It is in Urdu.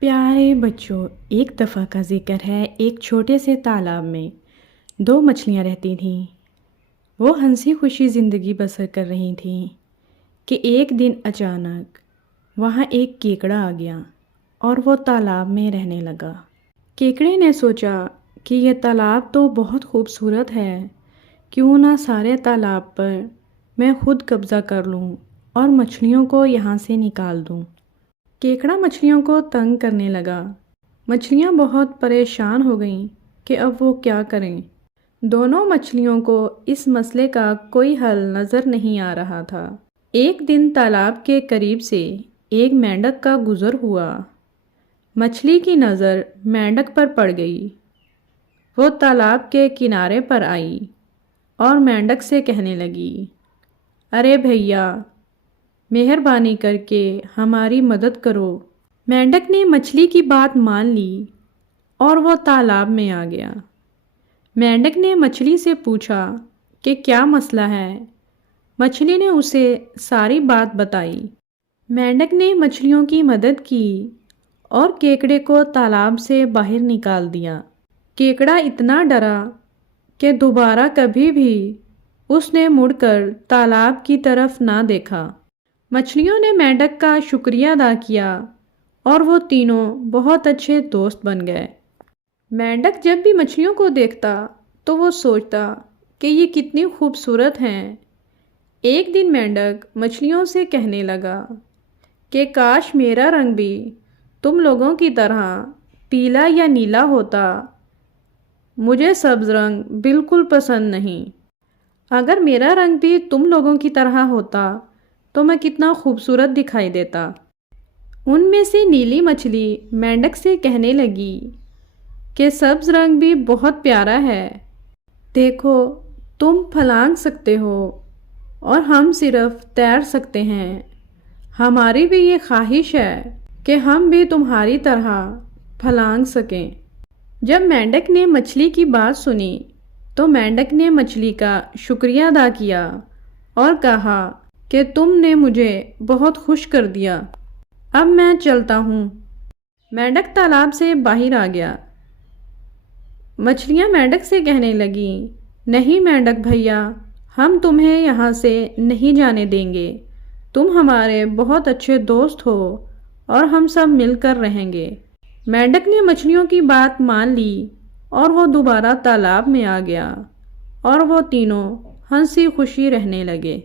پیارے بچوں، ایک دفعہ کا ذکر ہے، ایک چھوٹے سے تالاب میں دو مچھلیاں رہتی تھیں۔ وہ ہنسی خوشی زندگی بسر کر رہی تھیں کہ ایک دن اچانک وہاں ایک کیکڑا آ گیا اور وہ تالاب میں رہنے لگا۔ کیکڑے نے سوچا کہ یہ تالاب تو بہت خوبصورت ہے، کیوں نہ سارے تالاب پر میں خود قبضہ کر لوں اور مچھلیوں کو یہاں سے نکال دوں۔ کیکڑا مچھلیوں کو تنگ کرنے لگا۔ مچھلیاں بہت پریشان ہو گئیں کہ اب وہ کیا کریں۔ دونوں مچھلیوں کو اس مسئلے کا کوئی حل نظر نہیں آ رہا تھا۔ ایک دن تالاب کے قریب سے ایک مینڈک کا گزر ہوا۔ مچھلی کی نظر مینڈک پر پڑ گئی۔ وہ تالاب کے کنارے پر آئی اور مینڈک سے کہنے لگی، ارے بھیا، مہربانی کر کے ہماری مدد کرو۔ مینڈک نے مچھلی کی بات مان لی اور وہ تالاب میں آ گیا۔ مینڈک نے مچھلی سے پوچھا کہ کیا مسئلہ ہے۔ مچھلی نے اسے ساری بات بتائی۔ مینڈک نے مچھلیوں کی مدد کی اور کیکڑے کو تالاب سے باہر نکال دیا۔ کیکڑا اتنا ڈرا کہ دوبارہ کبھی بھی اس نے مڑ کر تالاب کی طرف نہ دیکھا۔ مچھلیوں نے مینڈک کا شکریہ ادا کیا اور وہ تینوں بہت اچھے دوست بن گئے۔ مینڈک جب بھی مچھلیوں کو دیکھتا تو وہ سوچتا کہ یہ کتنی خوبصورت ہیں۔ ایک دن مینڈک مچھلیوں سے کہنے لگا کہ کاش میرا رنگ بھی تم لوگوں کی طرح پیلا یا نیلا ہوتا۔ مجھے سبز رنگ بالکل پسند نہیں۔ اگر میرا رنگ بھی تم لوگوں کی طرح ہوتا تو میں کتنا خوبصورت دکھائی دیتا۔ ان میں سے نیلی مچھلی مینڈک سے کہنے لگی کہ سبز رنگ بھی بہت پیارا ہے۔ دیکھو، تم پھلانگ سکتے ہو اور ہم صرف تیر سکتے ہیں۔ ہماری بھی یہ خواہش ہے کہ ہم بھی تمہاری طرح پھلانگ سکیں۔ جب مینڈک نے مچھلی کی بات سنی تو مینڈک نے مچھلی کا شکریہ ادا کیا اور کہا کہ تم نے مجھے بہت خوش کر دیا۔ اب میں چلتا ہوں۔ مینڈک تالاب سے باہر آ گیا۔ مچھلیاں مینڈک سے کہنے لگیں، نہیں مینڈک بھیا، ہم تمہیں یہاں سے نہیں جانے دیں گے۔ تم ہمارے بہت اچھے دوست ہو اور ہم سب مل کر رہیں گے۔ مینڈک نے مچھلیوں کی بات مان لی اور وہ دوبارہ تالاب میں آ گیا اور وہ تینوں ہنسی خوشی رہنے لگے۔